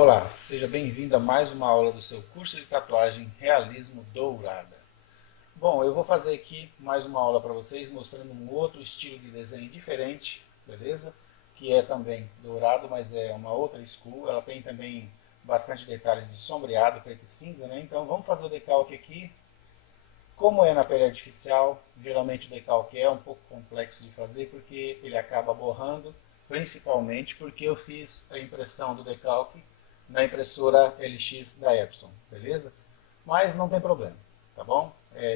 Olá, seja bem-vindo a mais uma aula do seu curso de tatuagem Realismo Dourada. Bom, eu vou fazer aqui mais uma aula para vocês mostrando um outro estilo de desenho diferente, beleza? Que é também dourado, mas é uma outra school. Ela tem também bastante detalhes de sombreado, preto e cinza, né? Então vamos fazer o decalque aqui. Como é na pele artificial, geralmente o decalque é um pouco complexo de fazer porque ele acaba borrando, principalmente porque eu fiz a impressão do decalque na impressora LX da Epson, beleza? Mas não tem problema, tá bom?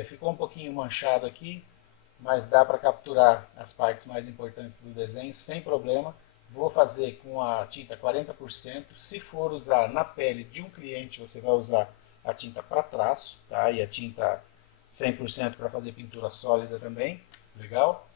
Ficou um pouquinho manchado aqui, mas dá para capturar as partes mais importantes do desenho sem problema. Vou fazer com a tinta 40%. Se for usar na pele de um cliente, você vai usar a tinta para traço, tá? E a tinta 100% para fazer pintura sólida também, legal?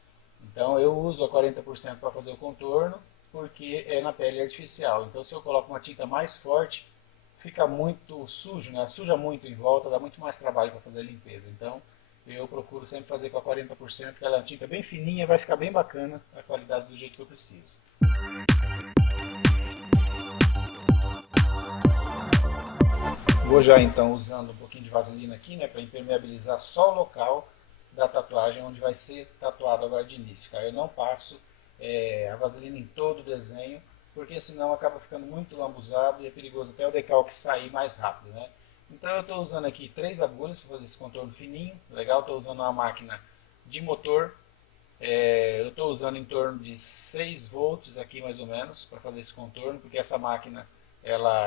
Então eu uso a 40% para fazer o contorno, porque é na pele artificial. Então se eu coloco uma tinta mais forte, fica muito sujo, né? Suja muito em volta, dá muito mais trabalho para fazer a limpeza. Então eu procuro sempre fazer com a 40%, que ela é uma tinta bem fininha, vai ficar bem bacana a qualidade do jeito que eu preciso. Vou já então usando um pouquinho de vaselina aqui, né, para impermeabilizar só o local da tatuagem onde vai ser tatuado agora de início. Tá? Eu não passo a vaselina em todo o desenho, porque senão acaba ficando muito lambuzado e é perigoso até o decalque sair mais rápido. Né? Então eu estou usando aqui 3 agulhas para fazer esse contorno fininho, legal? Estou usando uma máquina de motor, eu estou usando em torno de 6 volts aqui mais ou menos para fazer esse contorno, porque essa máquina,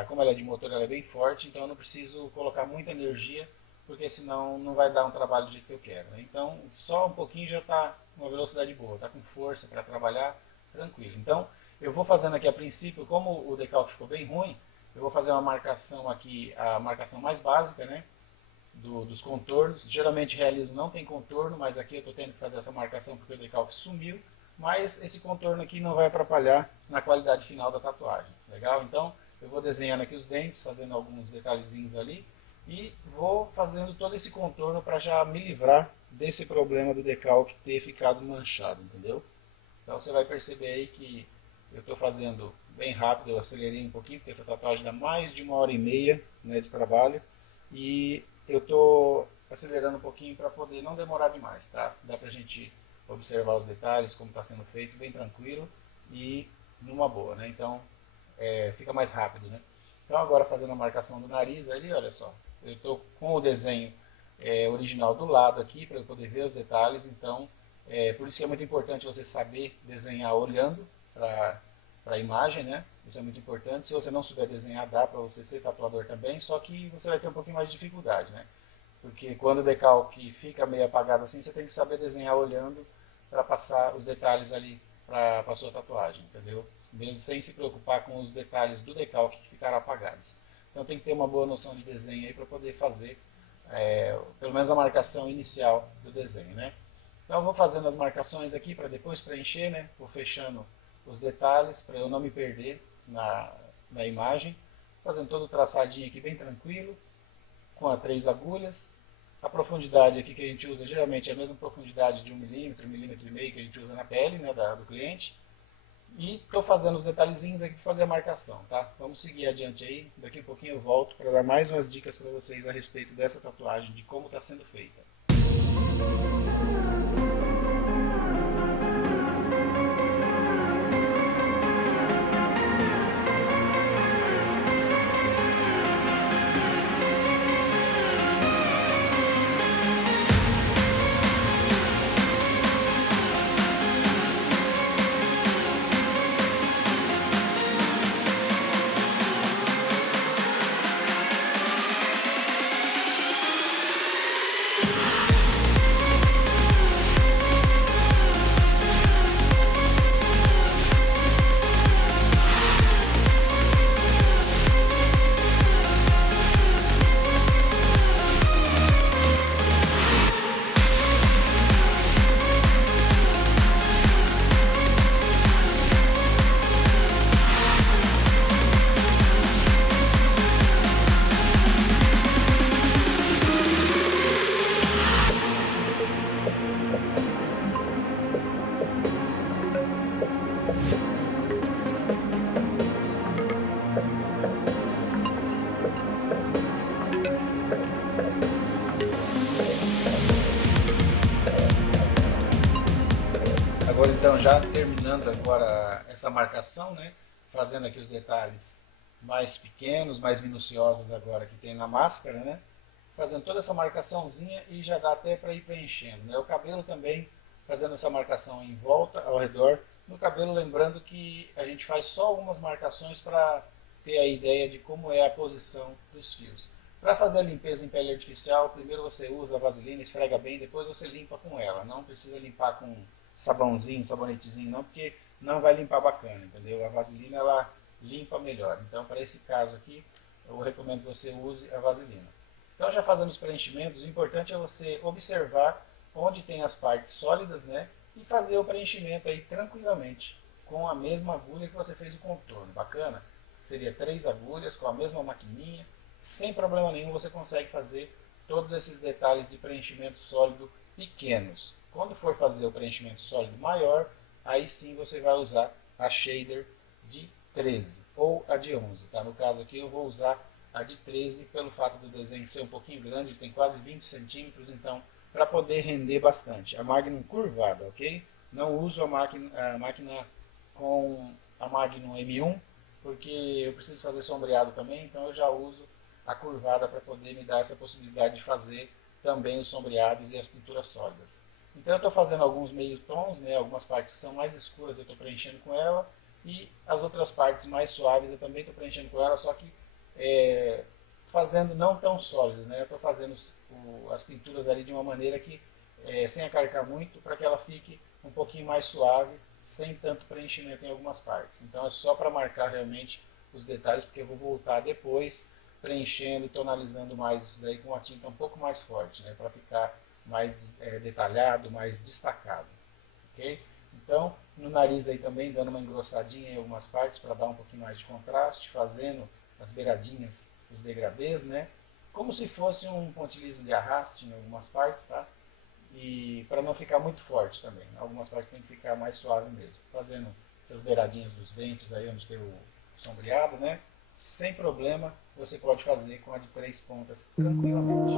como ela é de motor, ela é bem forte, então eu não preciso colocar muita energia, porque senão não vai dar um trabalho do jeito que eu quero. Né? Então só um pouquinho já está uma velocidade boa, está com força para trabalhar, tranquilo. Então eu vou fazendo aqui a princípio, como o decalque ficou bem ruim, eu vou fazer uma marcação aqui, a marcação mais básica, né? Dos contornos. Geralmente realismo não tem contorno, mas aqui eu estou tendo que fazer essa marcação porque o decalque sumiu, mas esse contorno aqui não vai atrapalhar na qualidade final da tatuagem, legal? Então eu vou desenhando aqui os dentes, fazendo alguns detalhezinhos ali e vou fazendo todo esse contorno para já me livrar desse problema do decalque ter ficado manchado, entendeu? Então você vai perceber aí que eu estou fazendo bem rápido, eu acelerei um pouquinho porque essa tatuagem dá mais de 1h30, né, de trabalho, e eu estou acelerando um pouquinho para poder não demorar demais, tá? Dá pra gente observar os detalhes, como está sendo feito, bem tranquilo e numa boa, né? Então fica mais rápido, né? Então agora fazendo a marcação do nariz ali, olha só, eu estou com o desenho original do lado aqui para eu poder ver os detalhes, então por isso que é muito importante você saber desenhar olhando para a imagem, né? Isso é muito importante. Se você não souber desenhar, dá para você ser tatuador também, só que você vai ter um pouquinho mais de dificuldade, né? Porque quando o decalque fica meio apagado assim, você tem que saber desenhar olhando para passar os detalhes ali para a sua tatuagem, entendeu? Mesmo sem se preocupar com os detalhes do decalque que ficaram apagados. Então tem que ter uma boa noção de desenho aí para poder fazer pelo menos a marcação inicial do desenho, né? Então eu vou fazendo as marcações aqui para depois preencher, né? Vou fechando os detalhes para eu não me perder na imagem, fazendo todo o traçadinho aqui bem tranquilo, com as 3 agulhas. A profundidade aqui que a gente usa geralmente é a mesma profundidade de 1 milímetro, 1,5 milímetro que a gente usa na pele, né, do cliente. E estou fazendo os detalhezinhos aqui para fazer a marcação, tá? Vamos seguir adiante aí, daqui a pouquinho eu volto para dar mais umas dicas para vocês a respeito dessa tatuagem, de como está sendo feita. já terminando agora essa marcação, né? Fazendo aqui os detalhes mais pequenos, mais minuciosos agora que tem na máscara, né? Fazendo toda essa marcaçãozinha e já dá até para ir preenchendo, né? O cabelo também, fazendo essa marcação em volta, ao redor. No cabelo, lembrando que a gente faz só algumas marcações para ter a ideia de como é a posição dos fios. Para fazer a limpeza em pele artificial, primeiro você usa a vaselina, esfrega bem, depois você limpa com ela. Não precisa limpar com sabãozinho, sabonetezinho não, porque não vai limpar bacana, entendeu? A vaselina ela limpa melhor. Então, para esse caso aqui, eu recomendo que você use a vaselina. Então, já fazendo os preenchimentos, o importante é você observar onde tem as partes sólidas, né? E fazer o preenchimento aí tranquilamente, com a mesma agulha que você fez o contorno. Bacana? Seria 3 agulhas com a mesma maquininha, sem problema nenhum você consegue fazer todos esses detalhes de preenchimento sólido pequenos. Quando for fazer o preenchimento sólido maior, aí sim você vai usar a shader de 13 ou a de 11. Tá? No caso aqui eu vou usar a de 13 pelo fato do desenho ser um pouquinho grande, tem quase 20 centímetros, então para poder render bastante. A Magnum curvada, ok? Não uso a máquina com a Magnum M1, porque eu preciso fazer sombreado também, então eu já uso a curvada para poder me dar essa possibilidade de fazer também os sombreados e as pinturas sólidas. Então eu estou fazendo alguns meio tons, né, algumas partes que são mais escuras eu estou preenchendo com ela, e as outras partes mais suaves eu também estou preenchendo com ela, só que fazendo não tão sólido, né? Eu estou fazendo as pinturas ali de uma maneira que, sem acarcar muito, para que ela fique um pouquinho mais suave, sem tanto preenchimento em algumas partes. Então é só para marcar realmente os detalhes, porque eu vou voltar depois preenchendo e tonalizando mais isso daí com a tinta um pouco mais forte, né? Para ficar mais detalhado, mais destacado. Ok? Então, no nariz aí também, dando uma engrossadinha em algumas partes para dar um pouquinho mais de contraste, fazendo as beiradinhas, os degradês, né? Como se fosse um pontilismo de arraste em algumas partes, tá? E para não ficar muito forte também. Algumas partes tem que ficar mais suave mesmo. Fazendo essas beiradinhas dos dentes aí onde tem o sombreado, né? Sem problema, você pode fazer com a de 3 pontas tranquilamente.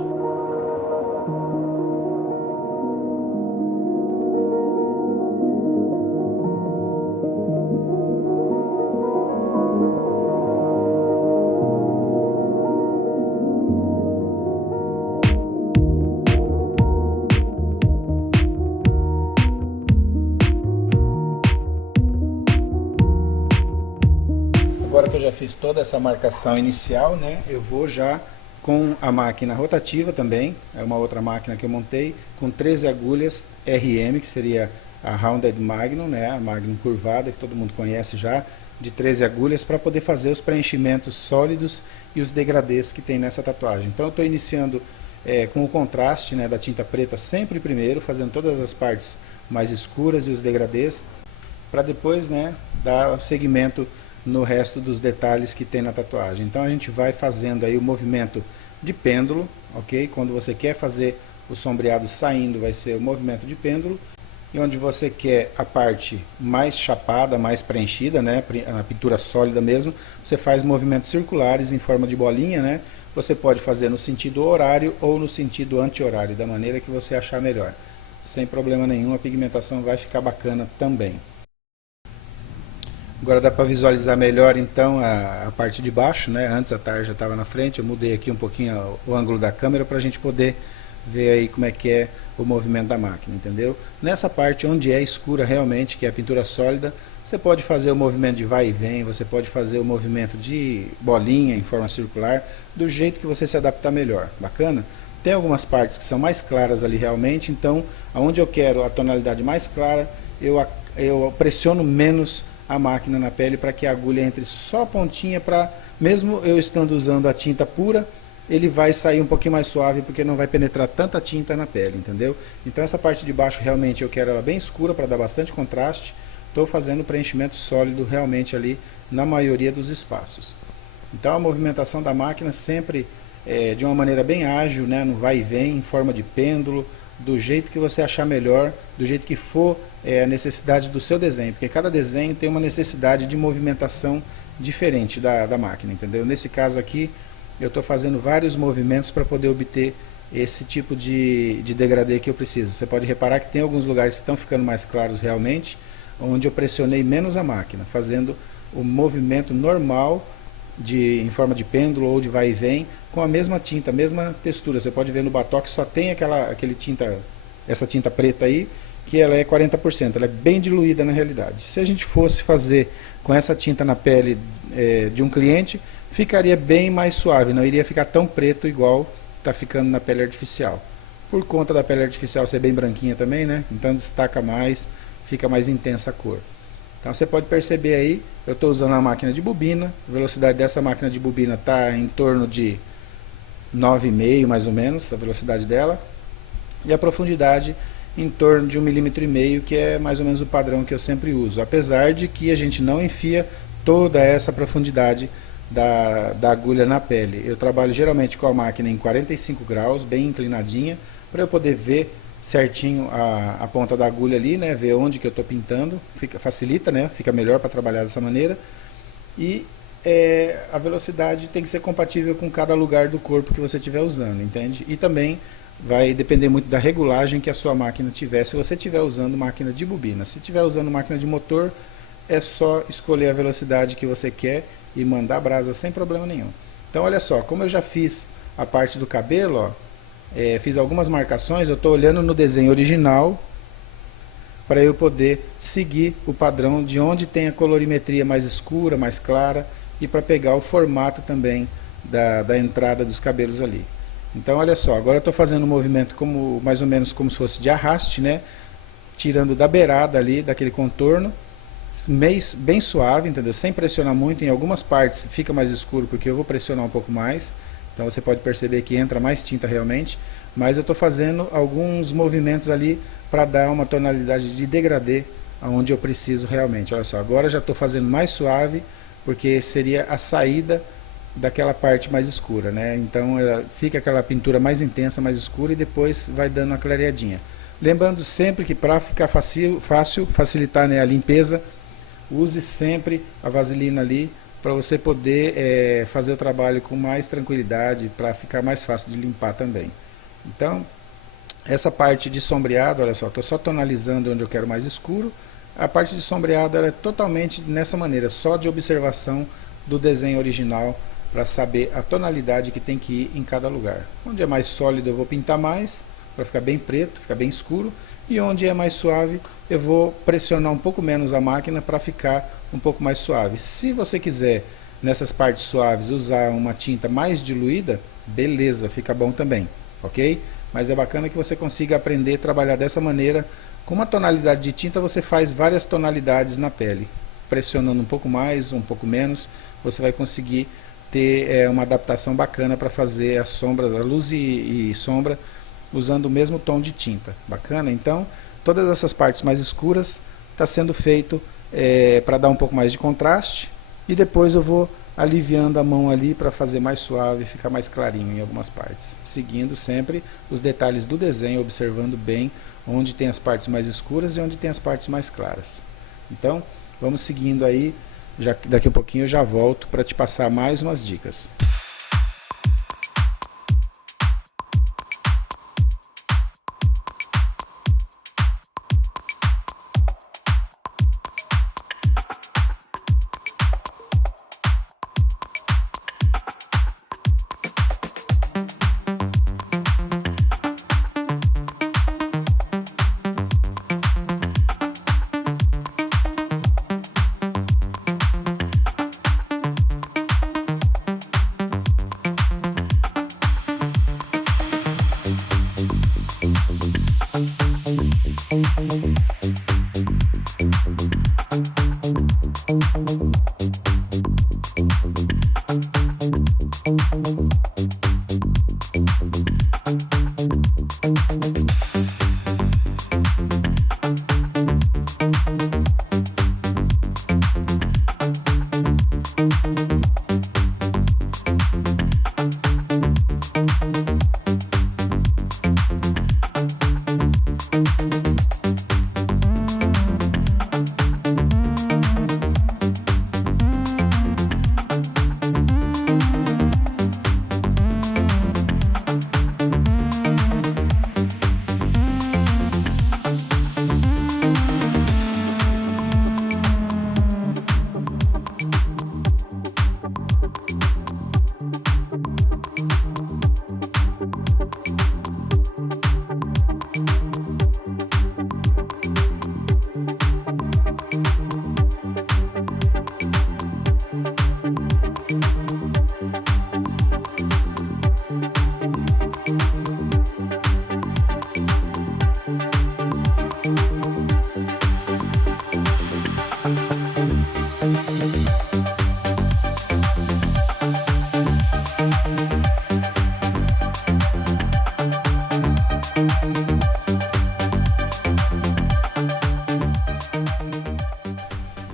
Agora que eu já fiz toda essa marcação inicial, né, eu vou já com a máquina rotativa também, é uma outra máquina que eu montei, com 13 agulhas RM, que seria a Rounded Magnum, né, a Magnum curvada, que todo mundo conhece já, de 13 agulhas, para poder fazer os preenchimentos sólidos e os degradês que tem nessa tatuagem. Então eu estou iniciando com o contraste, né, da tinta preta sempre primeiro, fazendo todas as partes mais escuras e os degradês, para depois, né, dar segmento no resto dos detalhes que tem na tatuagem. Então a gente vai fazendo aí o movimento de pêndulo, ok? Quando você quer fazer o sombreado saindo, vai ser o movimento de pêndulo. E onde você quer a parte mais chapada, mais preenchida, né, a pintura sólida mesmo, você faz movimentos circulares em forma de bolinha, né? Você pode fazer no sentido horário ou no sentido anti-horário, da maneira que você achar melhor. Sem problema nenhum, a pigmentação vai ficar bacana também. Agora dá para visualizar melhor então a parte de baixo, né? Antes a tarja estava na frente, eu mudei aqui um pouquinho o ângulo da câmera para a gente poder ver aí como é que é o movimento da máquina, entendeu? Nessa parte onde é escura realmente, que é a pintura sólida, você pode fazer o movimento de vai e vem, você pode fazer o movimento de bolinha em forma circular, do jeito que você se adaptar melhor, bacana? Tem algumas partes que são mais claras ali realmente, então aonde eu quero a tonalidade mais clara, eu pressiono menos a máquina na pele para que a agulha entre só a pontinha, para mesmo eu estando usando a tinta pura, ele vai sair um pouquinho mais suave porque não vai penetrar tanta tinta na pele, entendeu? Então essa parte de baixo realmente eu quero ela bem escura para dar bastante contraste. Estou fazendo preenchimento sólido realmente ali na maioria dos espaços. Então a movimentação da máquina sempre de uma maneira bem ágil, né, no vai e vem, em forma de pêndulo, do jeito que você achar melhor, do jeito que for a necessidade do seu desenho, porque cada desenho tem uma necessidade de movimentação diferente da máquina, entendeu? Nesse caso aqui, eu estou fazendo vários movimentos para poder obter esse tipo de degradê que eu preciso. Você pode reparar que tem alguns lugares que estão ficando mais claros realmente, onde eu pressionei menos a máquina, fazendo o movimento normal em forma de pêndulo ou de vai e vem, com a mesma tinta, a mesma textura. Você pode ver no batom que só tem essa tinta preta aí, que ela é 40%, ela é bem diluída na realidade. Se a gente fosse fazer com essa tinta na pele de um cliente, ficaria bem mais suave, não iria ficar tão preto igual está ficando na pele artificial. Por conta da pele artificial ser bem branquinha também, né? Então destaca mais, fica mais intensa a cor. Então você pode perceber aí, eu estou usando a máquina de bobina, a velocidade dessa máquina de bobina está em torno de 9,5 mais ou menos, a velocidade dela, e a profundidade em torno de 1,5 mm, que é mais ou menos o padrão que eu sempre uso, apesar de que a gente não enfia toda essa profundidade da agulha na pele. Eu trabalho geralmente com a máquina em 45 graus, bem inclinadinha, para eu poder ver certinho a ponta da agulha ali, né, ver onde que eu estou pintando, facilita, né, fica melhor para trabalhar dessa maneira. E a velocidade tem que ser compatível com cada lugar do corpo que você estiver usando, entende? E também vai depender muito da regulagem que a sua máquina tiver, se você estiver usando máquina de bobina. Se estiver usando máquina de motor, é só escolher a velocidade que você quer e mandar brasa sem problema nenhum. Então olha só, como eu já fiz a parte do cabelo, ó, fiz algumas marcações, eu estou olhando no desenho original para eu poder seguir o padrão de onde tem a colorimetria mais escura, mais clara, e para pegar o formato também da entrada dos cabelos ali. Então olha só, agora eu estou fazendo um movimento mais ou menos como se fosse de arraste, né? Tirando da beirada ali, daquele contorno, bem suave, entendeu? Sem pressionar muito. Em algumas partes fica mais escuro porque eu vou pressionar um pouco mais, então você pode perceber que entra mais tinta realmente, mas eu estou fazendo alguns movimentos ali para dar uma tonalidade de degradê aonde eu preciso realmente. Olha só, agora já estou fazendo mais suave, porque seria a saída daquela parte mais escura, né? Então fica aquela pintura mais intensa, mais escura, e depois vai dando uma clareadinha. Lembrando sempre que para ficar fácil, facilitar, né, a limpeza, use sempre a vaselina ali, para você poder fazer o trabalho com mais tranquilidade, para ficar mais fácil de limpar também. Então, essa parte de sombreado, olha só, estou só tonalizando onde eu quero mais escuro. A parte de sombreado ela é totalmente nessa maneira, só de observação do desenho original, para saber a tonalidade que tem que ir em cada lugar. Onde é mais sólido eu vou pintar mais, para ficar bem preto, ficar bem escuro, e onde é mais suave eu vou pressionar um pouco menos a máquina para ficar um pouco mais suave. Se você quiser nessas partes suaves usar uma tinta mais diluída, beleza, fica bom também, ok? Mas é bacana que você consiga aprender a trabalhar dessa maneira. Com uma tonalidade de tinta você faz várias tonalidades na pele, pressionando um pouco mais, um pouco menos, você vai conseguir ter uma adaptação bacana para fazer a sombra, a luz e sombra, usando o mesmo tom de tinta. Bacana? Então, todas essas partes mais escuras está sendo feito para dar um pouco mais de contraste, e depois eu vou aliviando a mão ali para fazer mais suave, ficar mais clarinho em algumas partes, seguindo sempre os detalhes do desenho, observando bem onde tem as partes mais escuras e onde tem as partes mais claras. Então, vamos seguindo aí, daqui a pouquinho eu já volto para te passar mais umas dicas.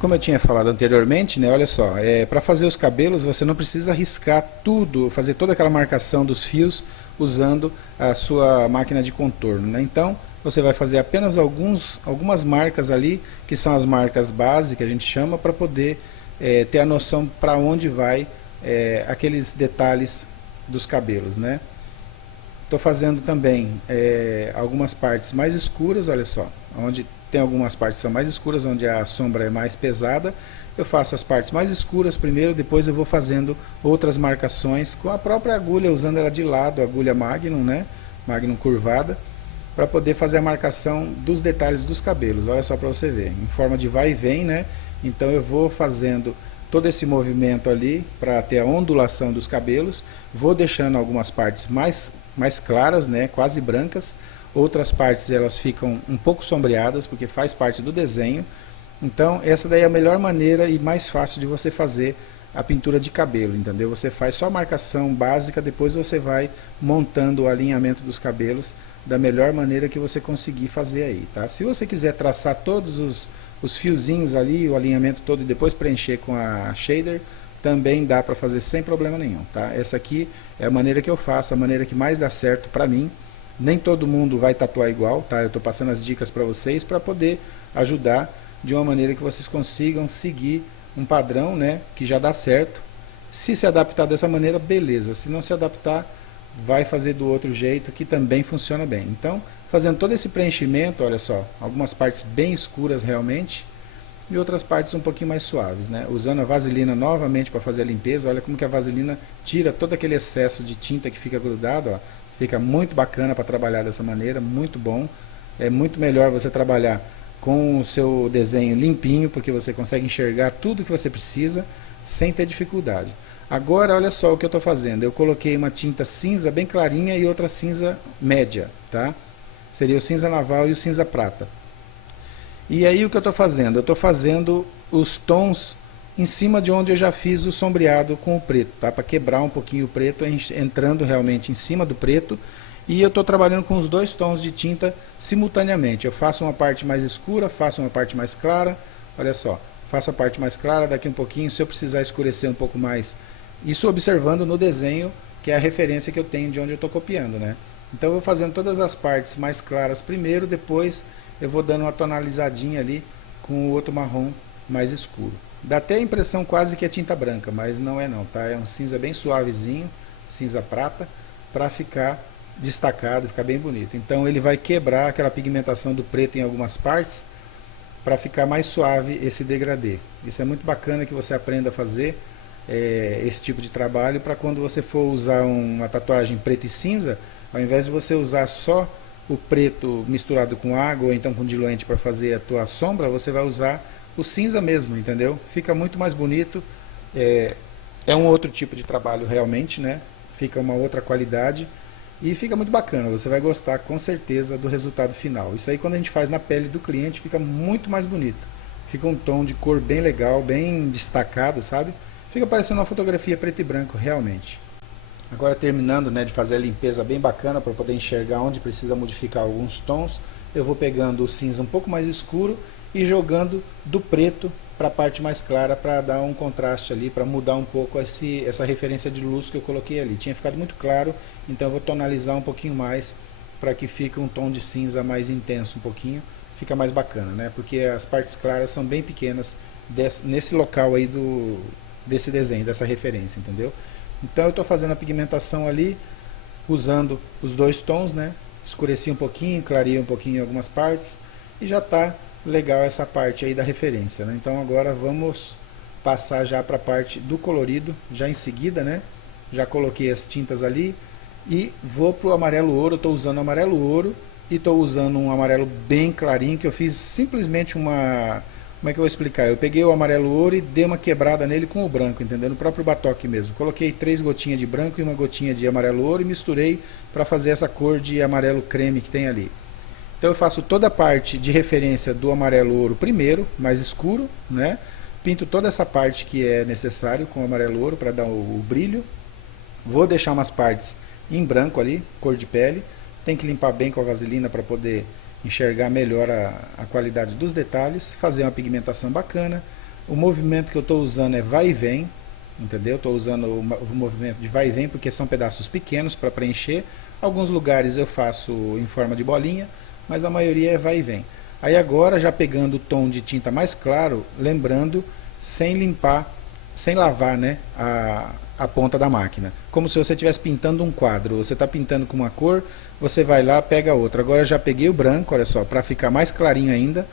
Como eu tinha falado anteriormente, né, olha só, para fazer os cabelos você não precisa riscar tudo, fazer toda aquela marcação dos fios usando a sua máquina de contorno, né? Então você vai fazer apenas algumas marcas ali, que são as marcas base que a gente chama, para poder ter a noção para onde vai aqueles detalhes dos cabelos, né? Estou fazendo também algumas partes mais escuras, olha só, onde tem algumas partes que são mais escuras, onde a sombra é mais pesada. Eu faço as partes mais escuras primeiro, depois eu vou fazendo outras marcações com a própria agulha, usando ela de lado, a agulha Magnum, né? Magnum curvada, para poder fazer a marcação dos detalhes dos cabelos. Olha só para você ver, em forma de vai e vem, né? Então eu vou fazendo todo esse movimento ali para ter a ondulação dos cabelos, vou deixando algumas partes mais claras, né? Quase brancas. Outras partes elas ficam um pouco sombreadas, porque faz parte do desenho. Então essa daí é a melhor maneira e mais fácil de você fazer a pintura de cabelo, entendeu? Você faz só a marcação básica, depois você vai montando o alinhamento dos cabelos da melhor maneira que você conseguir fazer aí, tá? Se você quiser traçar todos os fiozinhos ali, o alinhamento todo e depois preencher com a shader, também dá para fazer sem problema nenhum, tá? Essa aqui é a maneira que eu faço, a maneira que mais dá certo para mim. Nem todo mundo vai tatuar igual, tá? Eu estou passando as dicas para vocês para poder ajudar de uma maneira que vocês consigam seguir um padrão, né, que já dá certo. Se se adaptar dessa maneira, beleza. Se não se adaptar, vai fazer do outro jeito que também funciona bem. Então, fazendo todo esse preenchimento, olha só, algumas partes bem escuras realmente e outras partes um pouquinho mais suaves, né? Usando a vaselina novamente para fazer a limpeza. Olha como que a vaselina tira todo aquele excesso de tinta que fica grudado, ó. Fica muito bacana para trabalhar dessa maneira, muito bom. É muito melhor você trabalhar com o seu desenho limpinho, porque você consegue enxergar tudo que você precisa sem ter dificuldade. Agora olha só o que eu estou fazendo. Eu coloquei uma tinta cinza bem clarinha e outra cinza média, tá? Seria o cinza naval e o cinza prata. E aí o que eu estou fazendo? Eu estou fazendo os tons em cima de onde eu já fiz o sombreado com o preto, tá? Para quebrar um pouquinho o preto, entrando realmente em cima do preto. E eu estou trabalhando com os dois tons de tinta simultaneamente. Eu faço uma parte mais escura, faço uma parte mais clara. Olha só, faço a parte mais clara, daqui um pouquinho, se eu precisar escurecer um pouco mais. Isso observando no desenho, que é a referência que eu tenho de onde eu estou copiando, né? Então eu vou fazendo todas as partes mais claras primeiro, depois eu vou dando uma tonalizadinha ali com o outro marrom mais escuro. Dá até a impressão quase que é tinta branca, mas não é não, tá? É um cinza bem suavezinho, cinza prata, para ficar destacado, ficar bem bonito. Então ele vai quebrar aquela pigmentação do preto em algumas partes, para ficar mais suave esse degradê. Isso é muito bacana que você aprenda a fazer esse tipo de trabalho, para quando você for usar uma tatuagem preto e cinza, ao invés de você usar só o preto misturado com água ou então com diluente para fazer a tua sombra, você vai usar o cinza mesmo, entendeu? Fica muito mais bonito, é um outro tipo de trabalho realmente, né? Fica uma outra qualidade e fica muito bacana, você vai gostar com certeza do resultado final. Isso aí quando a gente faz na pele do cliente fica muito mais bonito, fica um tom de cor bem legal, bem destacado, sabe? Fica parecendo uma fotografia preto e branco realmente. Agora terminando, né, de fazer a limpeza bem bacana para poder enxergar onde precisa modificar alguns tons, eu vou pegando o cinza um pouco mais escuro e jogando do preto para a parte mais clara, para dar um contraste ali, para mudar um pouco essa referência de luz que eu coloquei ali. Tinha ficado muito claro, então eu vou tonalizar um pouquinho mais para que fique um tom de cinza mais intenso um pouquinho, fica mais bacana, né? Porque as partes claras são bem pequenas nesse local aí desse desenho, dessa referência, entendeu? Então eu estou fazendo a pigmentação ali, usando os dois tons, né? Escureci um pouquinho, clareei um pouquinho em algumas partes e já está legal essa parte aí da referência, né? Então agora vamos passar já para a parte do colorido, já em seguida, né? Já coloquei as tintas ali e vou para o amarelo ouro. Estou usando amarelo ouro e estou usando um amarelo bem clarinho, que eu fiz simplesmente uma... Como é que eu vou explicar? Eu peguei o amarelo ouro e dei uma quebrada nele com o branco, entendeu? No próprio batoque mesmo. Coloquei 3 gotinhas de branco e uma gotinha de amarelo ouro e misturei para fazer essa cor de amarelo creme que tem ali. Então eu faço toda a parte de referência do amarelo ouro primeiro, mais escuro, né? pinto toda essa parte que é necessário com amarelo ouro para dar o brilho. Vou deixar umas partes em branco ali, cor de pele. Tem que limpar bem com a vaselina para poder enxergar melhor a qualidade dos detalhes, fazer uma pigmentação bacana. O movimento que eu estou usando é vai e vem, entendeu? Estou usando o movimento de vai e vem porque são pedaços pequenos para preencher. Alguns lugares eu faço em forma de bolinha, mas a maioria é vai e vem. Aí agora, já pegando o tom de tinta mais claro, lembrando, sem limpar, sem lavar, né, a ponta da máquina. Como se você estivesse pintando um quadro. Você está pintando com uma cor, você vai lá, pega outra. Agora já peguei o branco, olha só, para ficar mais clarinho ainda,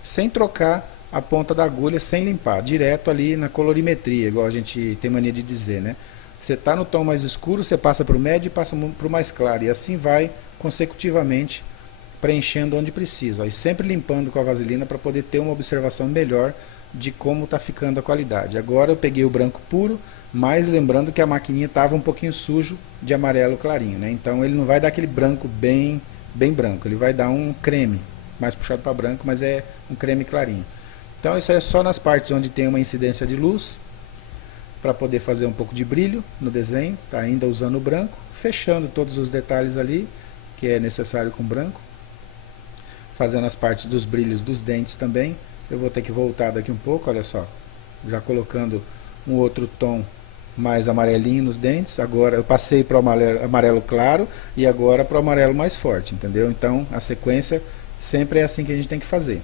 sem trocar a ponta da agulha, sem limpar. Direto ali na colorimetria, igual a gente tem mania de dizer, né? Você está no tom mais escuro, você passa para o médio e passa para o mais claro. E assim vai consecutivamente preenchendo onde precisa. E sempre limpando com a vaselina para poder ter uma observação melhor de como está ficando a qualidade. Agora eu peguei o branco puro, mas lembrando que a maquininha estava um pouquinho sujo de amarelo clarinho, né? Então ele não vai dar aquele branco bem branco, ele vai dar um creme, mais puxado para branco, mas é um creme clarinho. Então isso é só nas partes onde tem uma incidência de luz, para poder fazer um pouco de brilho no desenho, tá? Ainda usando o branco, fechando todos os detalhes ali, que é necessário com branco. Fazendo as partes dos brilhos dos dentes também. Eu vou ter que voltar daqui um pouco, olha só. Já colocando um outro tom mais amarelinho nos dentes. Agora eu passei para o amarelo claro e agora para o amarelo mais forte, entendeu? Então a sequência sempre é assim que a gente tem que fazer.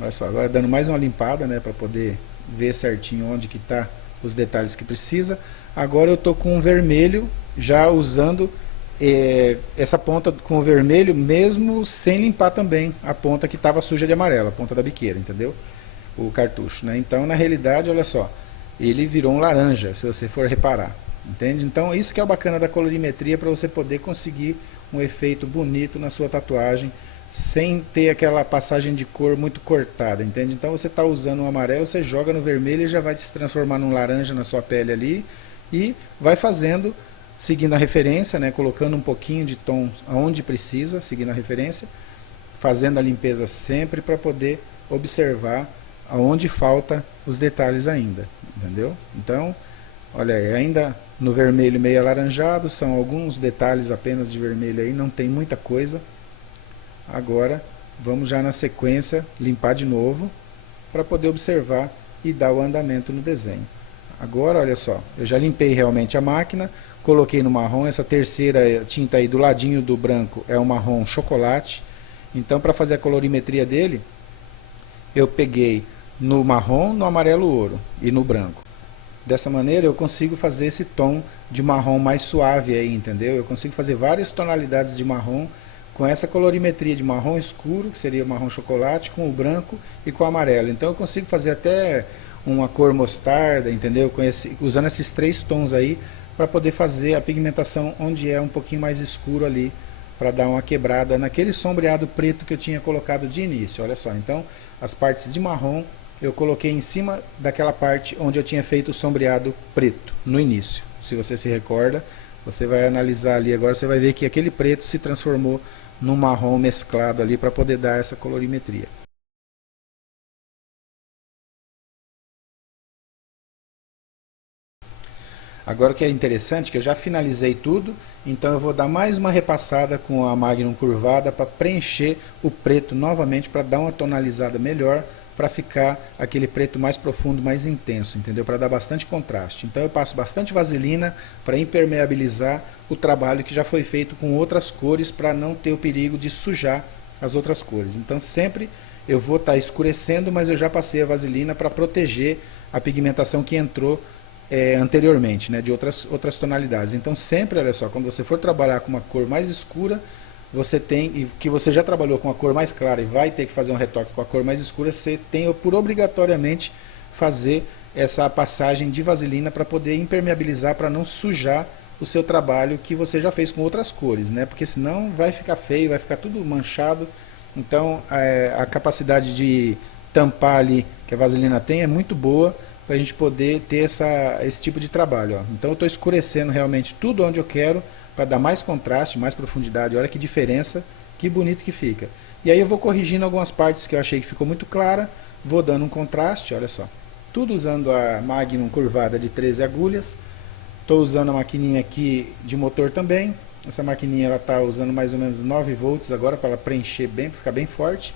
Olha só, agora dando mais uma limpada, né, para poder ver certinho onde que está os detalhes que precisa. Agora eu estou com um vermelho, já usando essa ponta com o vermelho, mesmo sem limpar também a ponta que estava suja de amarelo, a ponta da biqueira, entendeu? O cartucho, né? Então, na realidade, olha só, ele virou um laranja, se você for reparar, entende? Então, isso que é o bacana da colorimetria, para você poder conseguir um efeito bonito na sua tatuagem, sem ter aquela passagem de cor muito cortada, entende? Então, você está usando um amarelo, você joga no vermelho e já vai se transformar num laranja na sua pele ali, e vai fazendo, seguindo a referência, né, colocando um pouquinho de tom onde precisa, seguindo a referência, fazendo a limpeza sempre para poder observar aonde falta os detalhes ainda, entendeu? Então, olha aí, ainda no vermelho meio alaranjado, são alguns detalhes apenas de vermelho aí, não tem muita coisa. Agora, vamos já na sequência limpar de novo, para poder observar e dar o andamento no desenho. Agora, olha só, eu já limpei realmente a máquina, coloquei no marrom, essa terceira tinta aí do ladinho do branco é o marrom chocolate. Então, para fazer a colorimetria dele, eu peguei no marrom, no amarelo ouro e no branco. Dessa maneira eu consigo fazer esse tom de marrom mais suave aí, entendeu? Eu consigo fazer várias tonalidades de marrom com essa colorimetria de marrom escuro, que seria o marrom chocolate, com o branco e com o amarelo. Então eu consigo fazer até uma cor mostarda, entendeu? Usando esses três tons aí, para poder fazer a pigmentação onde é um pouquinho mais escuro ali, para dar uma quebrada naquele sombreado preto que eu tinha colocado de início. Olha só, então as partes de marrom eu coloquei em cima daquela parte onde eu tinha feito o sombreado preto no início. Se você se recorda, você vai analisar ali agora, você vai ver que aquele preto se transformou num marrom mesclado ali, para poder dar essa colorimetria. Agora o que é interessante, que eu já finalizei tudo, então eu vou dar mais uma repassada com a Magnum curvada para preencher o preto novamente, para dar uma tonalizada melhor, para ficar aquele preto mais profundo, mais intenso, entendeu? Para dar bastante contraste. Então eu passo bastante vaselina para impermeabilizar o trabalho que já foi feito com outras cores, para não ter o perigo de sujar as outras cores. Então sempre eu vou estar escurecendo, mas eu já passei a vaselina para proteger a pigmentação que entrou anteriormente, né, de outras tonalidades. Então sempre, olha só, quando você for trabalhar com uma cor mais escura, você tem, e que você já trabalhou com a cor mais clara e vai ter que fazer um retoque com a cor mais escura, você tem por obrigatoriamente fazer essa passagem de vaselina para poder impermeabilizar, para não sujar o seu trabalho que você já fez com outras cores, né? Porque senão vai ficar feio, vai ficar tudo manchado. Então a capacidade de tampar ali que a vaselina tem é muito boa, para a gente poder ter esse tipo de trabalho. Ó. Então eu estou escurecendo realmente tudo onde eu quero, para dar mais contraste, mais profundidade. Olha que diferença, que bonito que fica. E aí eu vou corrigindo algumas partes que eu achei que ficou muito clara, vou dando um contraste, olha só. tudo usando a Magnum curvada de 13 agulhas. Estou usando a maquininha aqui de motor também. Essa maquininha ela está usando mais ou menos 9 volts agora para ela preencher bem, para ficar bem forte.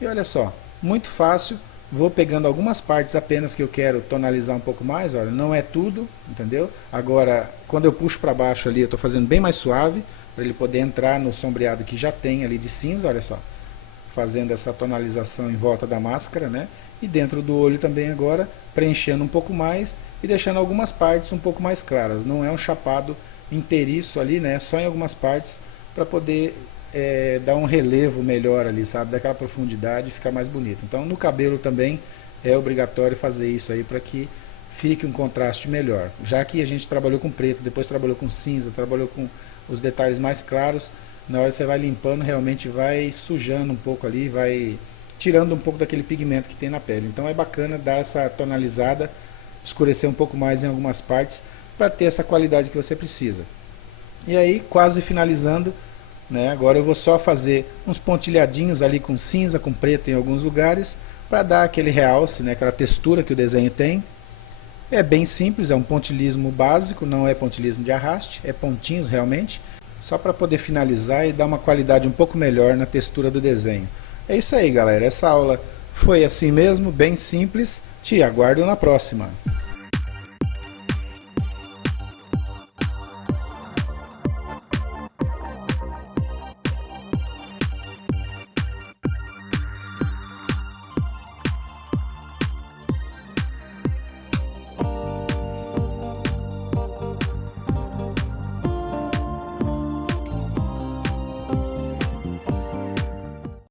E olha só, muito fácil. Vou pegando algumas partes apenas que eu quero tonalizar um pouco mais. Olha, não é tudo, entendeu? Agora, quando eu puxo para baixo ali, eu estou fazendo bem mais suave, para ele poder entrar no sombreado que já tem ali de cinza, olha só. Fazendo essa tonalização em volta da máscara, né? E dentro do olho também agora, preenchendo um pouco mais e deixando algumas partes um pouco mais claras. Não é um chapado inteiriço ali, né? Só em algumas partes para poder dar um relevo melhor ali, sabe? Daquela profundidade e ficar mais bonito. Então no cabelo também é obrigatório fazer isso aí para que fique um contraste melhor. Já que a gente trabalhou com preto, depois trabalhou com cinza, trabalhou com os detalhes mais claros, na hora que você vai limpando realmente vai sujando um pouco ali, vai tirando um pouco daquele pigmento que tem na pele. Então é bacana dar essa tonalizada, escurecer um pouco mais em algumas partes para ter essa qualidade que você precisa. E aí quase finalizando, né, agora eu vou só fazer uns pontilhadinhos ali com cinza, com preto em alguns lugares para dar aquele realce, né, aquela textura que o desenho tem. É bem simples, é um pontilhismo básico, não é pontilhismo de arraste, é pontinhos realmente, só para poder finalizar e dar uma qualidade um pouco melhor na textura do desenho. É isso aí, galera, essa aula foi assim mesmo, bem simples, te aguardo na próxima.